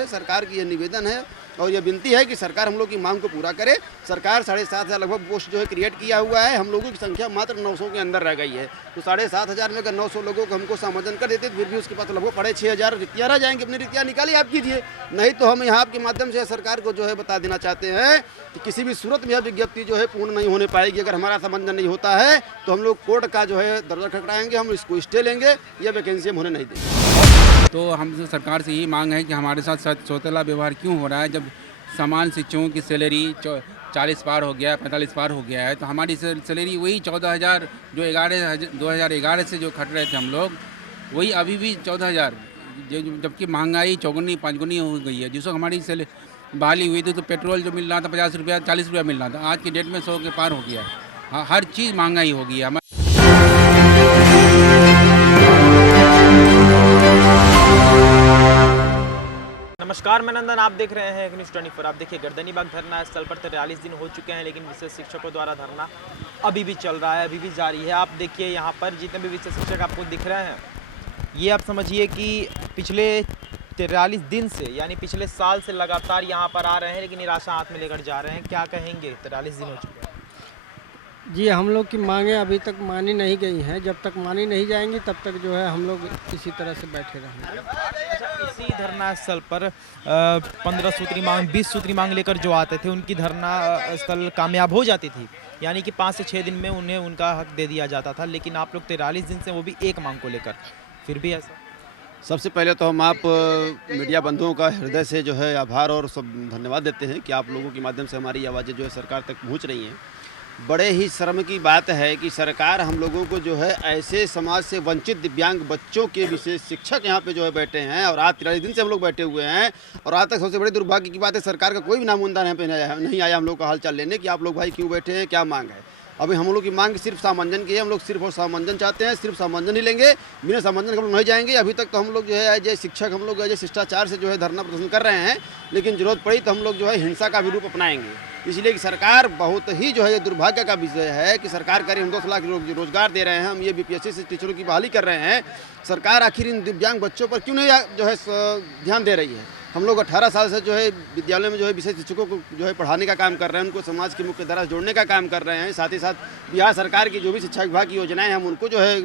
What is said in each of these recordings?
से सरकार की यह निवेदन है और यह विनती है कि सरकार हम लोग की मांग को पूरा करे। सरकार 7,500 लगभग पोस्ट जो है क्रिएट किया हुआ है, हम लोगों की संख्या मात्र 900 के अंदर रह गई है। तो 7,500 में अगर 900 लोगों को हमको सामंजन कर देते तो फिर भी उसके पास लगभग 6,500 रिक्तियाँ रह जाएंगी। अपनी रिक्तियाँ निकालिए, आप कीजिए। नहीं तो हम यहाँ आपके माध्यम से सरकार को जो है बता देना चाहते हैं कि किसी भी सूरत में यह विज्ञप्ति जो है पूर्ण नहीं होने पाएगी। अगर हमारा सामंजन नहीं होता है तो हम लोग कोर्ट का जो है दरवाजा खटखटाएंगे, हम इसको स्टे लेंगे, यह वैकेंसी हम होने नहीं देंगे। तो हमसे सरकार से यही मांग है कि हमारे साथ सौतेला व्यवहार क्यों हो रहा है। जब सामान्य शिक्षकों की सैलरी 40 पार हो गया है, 45 पार हो गया है, तो हमारी सैलरी वही 14,000 जो 2011 से जो खट रहे थे हम लोग, वही अभी भी 14,000, जबकि महंगाई चौगुनी 5 गुनी हो गई है। जिसको हमारी बहाली हुई थी तो पेट्रोल जो मिल रहा था 50 रुपया 40 रुपया मिल रहा था, आज की डेट में 100 के पार हो गया है। हर चीज़ महंगाई हो गई है। नमस्कार, मैं नंदन, आप देख रहे हैं न्यूज़ 24। आप देखिए गर्दनीबाग धरना स्थल पर 43 दिन हो चुके हैं, लेकिन विशेष शिक्षकों द्वारा धरना अभी भी चल रहा है, अभी भी जारी है। आप देखिए यहाँ पर जितने भी विशेष शिक्षक आपको दिख रहे हैं, ये आप समझिए कि पिछले 43 दिन से यानी पिछले साल से लगातार यहाँ पर आ रहे हैं, लेकिन निराशा हाथ में लेकर जा रहे हैं। क्या कहेंगे, 43 दिन हो चुके हैं। जी, हम लोग की मांगें अभी तक मानी नहीं गई हैं। जब तक मानी नहीं जाएंगी तब तक जो है हम लोग इसी तरह से बैठे रहेंगे। अच्छा, इसी धरना स्थल पर 15 सूत्री मांग 20 सूत्री मांग लेकर जो आते थे, उनकी धरना स्थल कामयाब हो जाती थी, यानी कि 5 से 6 दिन में उन्हें उनका हक दे दिया जाता था। लेकिन आप लोग 43 दिन से, वो भी एक मांग को लेकर, फिर भी ऐसा। सबसे पहले तो हम आप मीडिया बंधुओं का हृदय से जो है आभार और सब धन्यवाद देते हैं कि आप लोगों के माध्यम से हमारी आवाज़ें जो है सरकार तक पहुंच रही हैं। बड़े ही शर्म की बात है कि सरकार हम लोगों को जो है ऐसे समाज से वंचित दिव्यांग बच्चों के विशेष शिक्षक यहाँ पे जो है बैठे हैं और आज 43 दिन से हम लोग बैठे हुए हैं और आज तक सबसे बड़ी दुर्भाग्य की बात है सरकार का कोई भी नामुमकिन यहाँ पे नहीं आया हम लोग का हालचाल लेने कि आप लोग भाई क्यों बैठे हैं, क्या मांग है। अभी हम लोग की मांग सिर्फ सामंजन की है, हम लोग सिर्फ और सामंजन चाहते हैं, सिर्फ सामंजन ही लेंगे, बिना सामंजन हम लोग नहीं जाएंगे। अभी तक तो हम लोग जो है एज ए शिक्षक हम लोग एज ए शिष्टाचार से जो है धरना प्रदर्शन कर रहे हैं, लेकिन जरूरत पड़ी तो हम लोग जो है हिंसा का भी रूप अपनाएंगे। इसलिए कि सरकार बहुत ही जो है ये दुर्भाग्य का विषय है कि सरकार करीब हम 2 लाख रोजगार दे रहे हैं, हम ये बीपीएससी से टीचरों की बहाली कर रहे हैं। सरकार आखिर इन दिव्यांग बच्चों पर क्यों नहीं जो है ध्यान दे रही है। हम लोग 18 साल से जो है विद्यालय में जो है विशेष शिक्षकों को जो है पढ़ाने का काम कर रहे हैं, उनको समाज की मुख्य धारा से जोड़ने का काम कर रहे हैं। साथ ही साथ बिहार सरकार की जो भी शिक्षा विभाग की योजनाएं हैं हम उनको जो है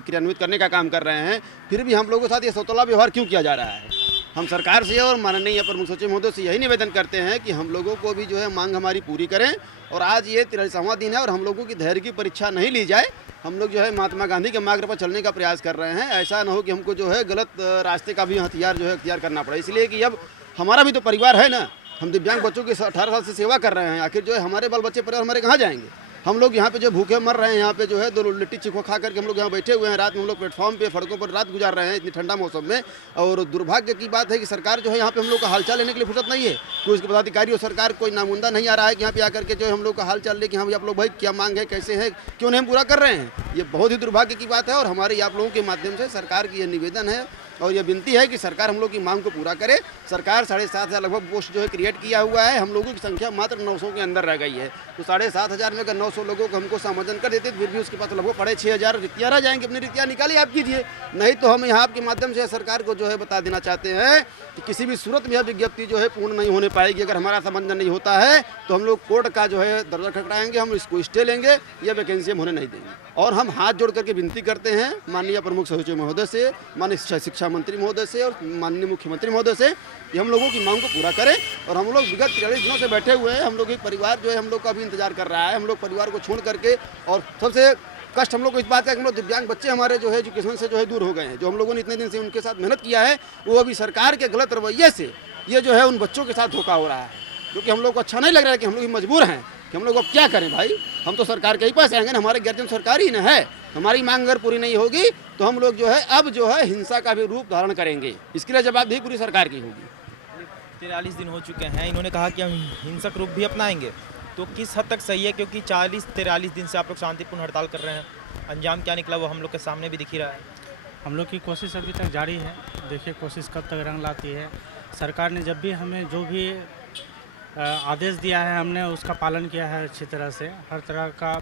क्रियान्वित करने का काम कर रहे हैं। फिर भी हम लोगों के साथ ये सौतेला व्यवहार क्यों किया जा रहा है। हम सरकार से और माननीय अपर मुख्य सचिव महोदय से यही निवेदन करते हैं कि हम लोगों को भी जो है मांग हमारी पूरी करें और आज ये 43वां दिन है और हम लोगों की धैर्य की परीक्षा नहीं ली जाए। हम लोग जो है महात्मा गांधी के मार्ग पर चलने का प्रयास कर रहे हैं, ऐसा न हो कि हमको जो है गलत रास्ते का भी हथियार जो है अख्तियार करना पड़े। इसलिए कि अब हमारा भी तो परिवार है ना, हम दिव्यांग बच्चों की 18 साल से सेवा कर रहे हैं, आखिर जो है हमारे बाल बच्चे परिवार हमारे कहाँ जाएंगे। हम लोग यहाँ पे जो भूखे मर रहे हैं, यहाँ पे जो है 2 लिट्टी चिखो खा करके हम लोग यहाँ बैठे हुए हैं। रात में हम लोग प्लेटफॉर्म पे सड़कों पर रात गुजार रहे हैं इतनी ठंडा मौसम में। और दुर्भाग्य की बात है कि सरकार जो है यहाँ पे हम लोग का हालचाल लेने के लिए फुर्सत नहीं है। कोई उसके पदाधिकारी और सरकार कोई नामुमकिन नहीं आ रहा है कि यहाँ पे आकर के जो है हम लोग का हालचाल ले कि हाँ आप लोग भाई क्या मांग है, कैसे है, क्यों नहीं हम पूरा कर रहे हैं। ये बहुत ही दुर्भाग्य की बात है और हमारे आप लोगों के माध्यम से सरकार की यह निवेदन है और यह विनती है कि सरकार हम लोग की मांग को पूरा करे। सरकार 7,500 लगभग पोस्ट जो है क्रिएट किया हुआ है, हम लोगों की संख्या मात्र 900 के अंदर रह गई है। तो 7,500 में अगर 900 लोगों को हमको सामंजन कर देते तो फिर भी उसके पास लगभग 6,500 रिक्तियाँ रह जाएंगी। अपनी रिक्तियाँ निकालिए, आप कीजिए। नहीं तो हम यहाँ आपके माध्यम से सरकार को जो है बता देना चाहते हैं कि किसी भी सूरत में यह विज्ञप्ति जो है पूर्ण नहीं होने पाएगी। अगर हमारा सामंजन नहीं होता है तो हम लोग कोर्ट का जो है दरवाजा खटखटाएंगे, हम इसको स्टे लेंगे, यह वैकेंसी हम होने नहीं देंगे। और हम हाथ जोड़ करके विनती करते हैं माननीय प्रमुख सचिव महोदय से, माननीय शिक्षा मंत्री महोदय से और माननीय मुख्यमंत्री महोदय से कि हम लोगों की मांग को पूरा करें। और हम लोग विगत 43 दिनों से बैठे हुए हैं, हम लोग एक परिवार जो है हम लोग का भी इंतजार कर रहा है। हम लोग परिवार को छोड़ करके, और सबसे कष्ट हम लोग को इस बात का, हम लोग दिव्यांग बच्चे हमारे जो है एजुकेशन से जो है दूर हो गए हैं। जो हम लोगों ने इतने दिन से उनके साथ मेहनत किया है, वो अभी सरकार के गलत रवैये से ये जो है उन बच्चों के साथ धोखा हो रहा है, जो कि हम लोग को अच्छा नहीं लग रहा है कि हम लोग मजबूर हैं कि हम लोग अब क्या करें भाई। हम तो सरकार के ही पास आएंगे ना, हमारे गार्जियन सरकार ही न है। हमारी मांग अगर पूरी नहीं होगी तो हम लोग जो है अब जो है हिंसा का भी रूप धारण करेंगे। इसके लिए जवाबदेही पूरी सरकार की होगी। 43 दिन हो चुके हैं, इन्होंने कहा कि हम हिंसक रूप भी अपनाएंगे, तो किस हद तक सही है? क्योंकि 43 दिन से आप लोग शांतिपूर्ण हड़ताल कर रहे हैं, अंजाम क्या निकला वो हम लोग के सामने भी दिख ही रहा है। हम लोग की कोशिश अभी तक जारी है, देखिए कोशिश कब तक रंग लाती है। सरकार ने जब भी हमें जो भी आदेश दिया है हमने उसका पालन किया है अच्छी तरह से। हर तरह का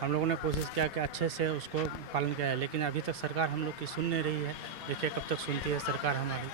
हम लोगों ने कोशिश किया कि अच्छे से उसको पालन किया है, लेकिन अभी तक सरकार हम लोग की सुन नहीं रही है। देखिए कब तक सुनती है सरकार हमारी।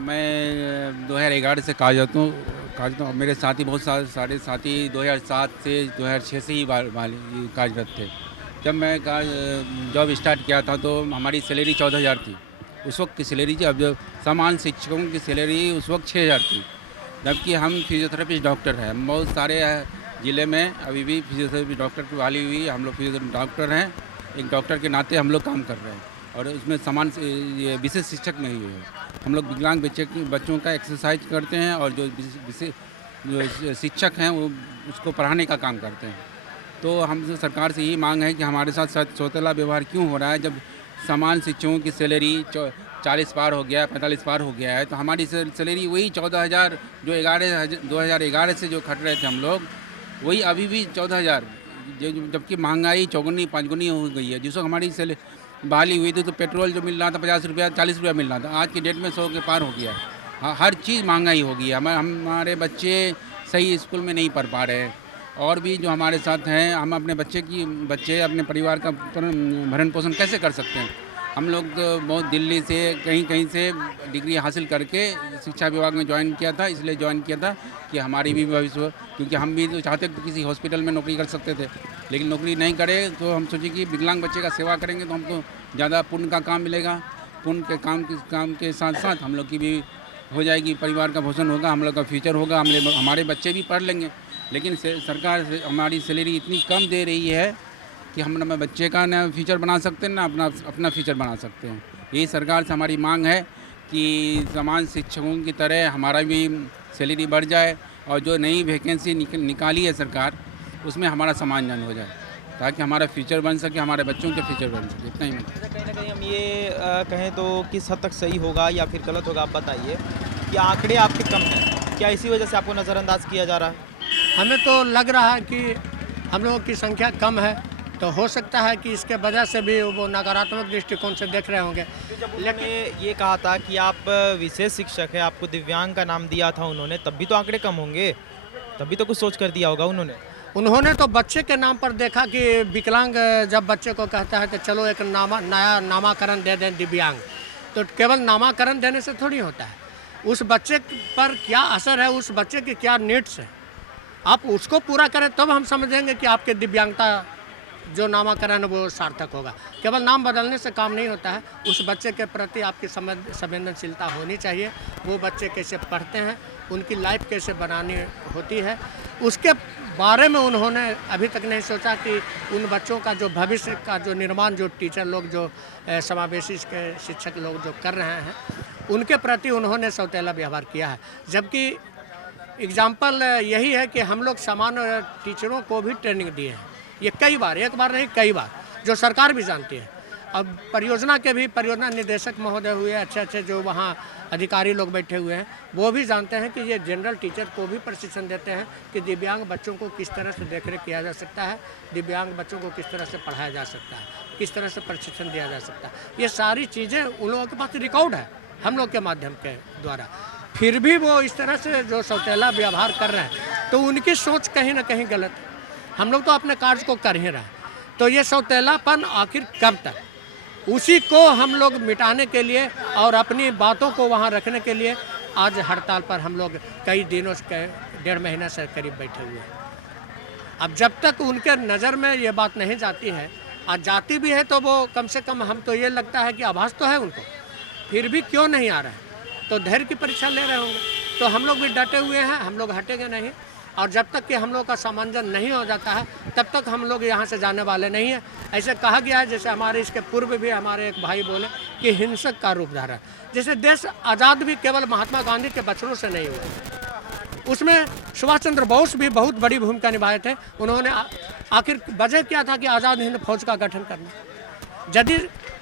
मैं 2011 से कार्यरत हूँ। मेरे साथी बहुत सारे साथी 2007 से 2006 से ही कार्यरत थे। जब मैं जॉब स्टार्ट किया था तो हमारी सैलरी 14,000 थी उस वक्त की सैलरी थी। अब जो समान शिक्षकों की सैलरी उस वक्त 6,000 थी। जबकि हम फिजियोथेरेपिस्ट डॉक्टर हैं, बहुत सारे ज़िले में अभी भी फिजियोथेरेपी डॉक्टर की वाली हुई, हम लोग फिजियोथेरेपी डॉक्टर हैं। एक डॉक्टर के नाते हम लोग काम कर रहे हैं और उसमें समान ये विशेष शिक्षक नहीं हुए हैं। हम लोग विकलांग बच्चों का एक्सरसाइज करते हैं और जो शिक्षक हैं वो उसको पढ़ाने का काम करते हैं। तो हमसे सरकार से यही मांग है कि हमारे साथ सौतेला व्यवहार क्यों हो रहा है। जब समान शिक्षकों की सैलरी 40 पार हो गया है, 45 पार हो गया है, तो हमारी सैलरी वही 14,000 जो 2011 से जो खट रहे थे हम लोग, वही अभी भी 14,000, जबकि महंगाई चौगुनी पाँचगुनी हो गई है। जिस वक्त हमारी बहाली हुई थी तो पेट्रोल जो मिल रहा था 50 रुपया 40 रुपया मिल रहा था, आज की डेट में 100 के पार हो गया है। हर चीज़ महंगाई हो गई है। हमारे बच्चे सही स्कूल में नहीं पढ़ पा रहे हैं। और भी जो हमारे साथ हैं, हम अपने बच्चे अपने परिवार का भरण पोषण कैसे कर सकते हैं। हम लोग तो बहुत दिल्ली से कहीं से डिग्री हासिल करके शिक्षा विभाग में ज्वाइन किया था, इसलिए ज्वाइन किया था कि हमारी भी भविष्य हो, क्योंकि हम भी तो चाहते तो किसी हॉस्पिटल में नौकरी कर सकते थे, लेकिन नौकरी नहीं करे तो हम सोचे कि विकलांग बच्चे का सेवा करेंगे तो हमको ज़्यादा पुण्य का काम मिलेगा। पुण्य के काम के साथ साथ हम लोग की भी हो जाएगी, परिवार का पोषण होगा, हम लोग का फ्यूचर होगा, हमारे बच्चे भी पढ़ लेंगे। लेकिन सरकार हमारी सैलरी इतनी कम दे रही है कि हम ना बच्चे का ना फ्यूचर बना सकते हैं ना अपना फ्यूचर बना सकते हैं। यही सरकार से हमारी मांग है कि समान शिक्षकों की तरह हमारा भी सैलरी बढ़ जाए और जो नई वैकेंसी निकाली है सरकार उसमें हमारा सम्मानजन हो जाए, ताकि हमारा फ्यूचर बन सके, हमारे बच्चों के फ्यूचर बन सके। इतना ही कहीं ना कहीं हम ये कहें तो किस हद तक सही होगा या फिर गलत होगा, आप बताइए कि आंकड़े आपके कम हैं, क्या इसी वजह से आपको नज़रअंदाज किया जा रहा है? हमें तो लग रहा है कि हम लोगों की संख्या कम है, तो हो सकता है कि इसके वजह से भी वो नकारात्मक दृष्टिकोण से देख रहे होंगे। लेकिन ये कहा था कि आप विशेष शिक्षक हैं, आपको दिव्यांग का नाम दिया था उन्होंने, तब भी तो आंकड़े कम होंगे, तभी तो कुछ सोच कर दिया होगा उन्होंने तो बच्चे के नाम पर देखा कि विकलांग जब बच्चे को कहता है तो चलो एक नया नामाकरण दे दें दिव्यांग, तो केवल नामाकरण देने से थोड़ी होता है। उस बच्चे पर क्या असर है, उस बच्चे की क्या नीड्स है, आप उसको पूरा करें तब हम समझेंगे कि आपके दिव्यांगता जो नामाकरण वो सार्थक होगा। केवल नाम बदलने से काम नहीं होता है, उस बच्चे के प्रति आपकी संवेदनशीलता होनी चाहिए। वो बच्चे कैसे पढ़ते हैं, उनकी लाइफ कैसे बनानी होती है, उसके बारे में उन्होंने अभी तक नहीं सोचा कि उन बच्चों का जो भविष्य का जो निर्माण जो टीचर लोग जो समावेशी के शिक्षक लोग जो कर रहे हैं उनके प्रति उन्होंने सौतेला व्यवहार किया है। जबकि एग्जाम्पल यही है कि हम लोग समान टीचरों को भी ट्रेनिंग दिए हैं, ये कई बार, एक बार नहीं कई बार, जो सरकार भी जानती है। अब परियोजना के भी परियोजना निदेशक महोदय हुए, अच्छे जो वहाँ अधिकारी लोग बैठे हुए हैं, वो भी जानते हैं कि ये जनरल टीचर को भी प्रशिक्षण देते हैं कि दिव्यांग बच्चों को किस तरह से देखरेख किया जा सकता है, दिव्यांग बच्चों को किस तरह से पढ़ाया जा सकता है, किस तरह से प्रशिक्षण दिया जा सकता है। ये सारी चीज़ें उन लोगों के पास रिकॉर्ड है हम लोग के माध्यम के द्वारा। फिर भी वो इस तरह से जो सौतेला व्यवहार कर रहे हैं तो उनकी सोच कहीं ना कहीं गलत है। हम लोग तो अपने कार्य को कर ही रहे हैं, तो ये सौतेलापन आखिर कब तक, उसी को हम लोग मिटाने के लिए और अपनी बातों को वहाँ रखने के लिए आज हड़ताल पर हम लोग कई दिनों से 1.5 महीने से करीब बैठे हुए हैं। अब जब तक उनके नज़र में ये बात नहीं जाती है, आज जाती भी है तो वो कम से कम हम तो ये लगता है कि आभास तो है उनको, फिर भी क्यों नहीं आ रहा है, तो धैर्य की परीक्षा ले रहे होंगे। तो हम लोग भी डटे हुए हैं, हम लोग हटेंगे नहीं, और जब तक कि हम लोग का सामंजस्य नहीं हो जाता है तब तक हम लोग यहाँ से जाने वाले नहीं हैं। ऐसे कहा गया है, जैसे हमारे इसके पूर्व भी हमारे एक भाई बोले कि हिंसक का रूप धारा, जैसे देश आज़ाद भी केवल महात्मा गांधी के बचनों से नहीं हुआ, उसमें सुभाष चंद्र बोस भी बहुत बड़ी भूमिका निभाए थे। उन्होंने आखिर वजह क्या था कि आज़ाद हिंद फौज का गठन करना। यदि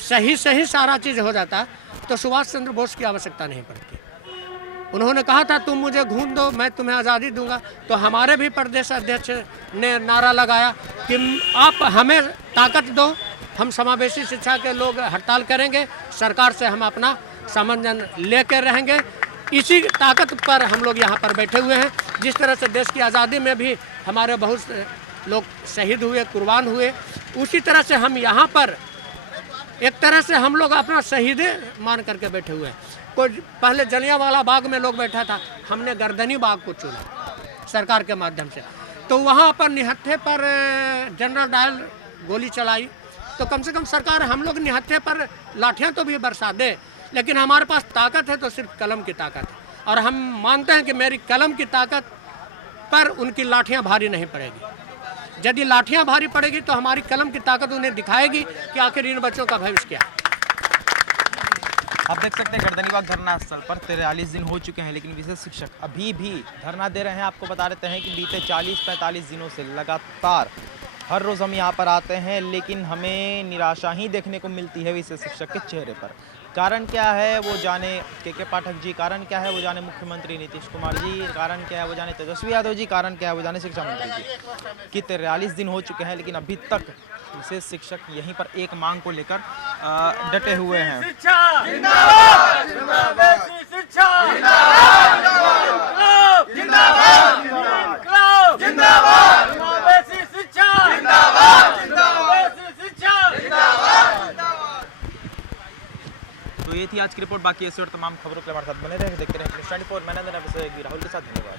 सही सारा चीज़ हो जाता तो सुभाष चंद्र बोस की आवश्यकता नहीं पड़ती। उन्होंने कहा था तुम मुझे खून दो मैं तुम्हें आज़ादी दूंगा, तो हमारे भी प्रदेश अध्यक्ष ने नारा लगाया कि आप हमें ताकत दो, हम समावेशी शिक्षा के लोग हड़ताल करेंगे, सरकार से हम अपना सामंजस्य लेकर रहेंगे। इसी ताकत पर हम लोग यहाँ पर बैठे हुए हैं। जिस तरह से देश की आज़ादी में भी हमारे बहुत लोग शहीद हुए, कुर्बान हुए, उसी तरह से हम यहाँ पर एक तरह से हम लोग अपना शहीद मान करके बैठे हुए हैं। कोई पहले जलियांवाला बाग में लोग बैठा था, हमने गर्दनी बाग को चुना सरकार के माध्यम से। तो वहाँ पर निहत्थे पर जनरल डायल गोली चलाई, तो कम से कम सरकार हम लोग निहत्थे पर लाठियाँ तो भी बरसा दे, लेकिन हमारे पास ताकत है तो सिर्फ कलम की ताकत है। और हम मानते हैं कि मेरी कलम की ताकत पर उनकी लाठियाँ भारी नहीं पड़ेगी। यदि लाठियाँ भारी पड़ेगी तो हमारी कलम की ताकत उन्हें दिखाएगी कि आखिर इन बच्चों का भविष्य क्या है। आप देख सकते हैं गर्दनीबाग धरना स्थल पर 43 दिन हो चुके हैं, लेकिन विशेष शिक्षक अभी भी धरना दे रहे हैं। आपको बता देते हैं कि बीते 40-45 दिनों से लगातार हर रोज़ हम यहाँ पर आते हैं, लेकिन हमें निराशा ही देखने को मिलती है विशेष शिक्षक के चेहरे पर। कारण क्या है वो जाने के पाठक जी, कारण क्या है वो जाने मुख्यमंत्री नीतीश कुमार जी, कारण क्या है वो जाने तेजस्वी यादव जी, कारण क्या है वो जाने शिक्षा मंत्री जी। कि 43 दिन हो चुके हैं, लेकिन अभी तक विशेष शिक्षक यहीं पर एक मांग को लेकर डटे हुए हैं। तो ये थी आज की रिपोर्ट। बाकी ऐसे और तमाम खबरों के लिए हमारे साथ बने रहें, देखते रहें न्यूज़ 24। मैंने राहुल के साथ, धन्यवाद।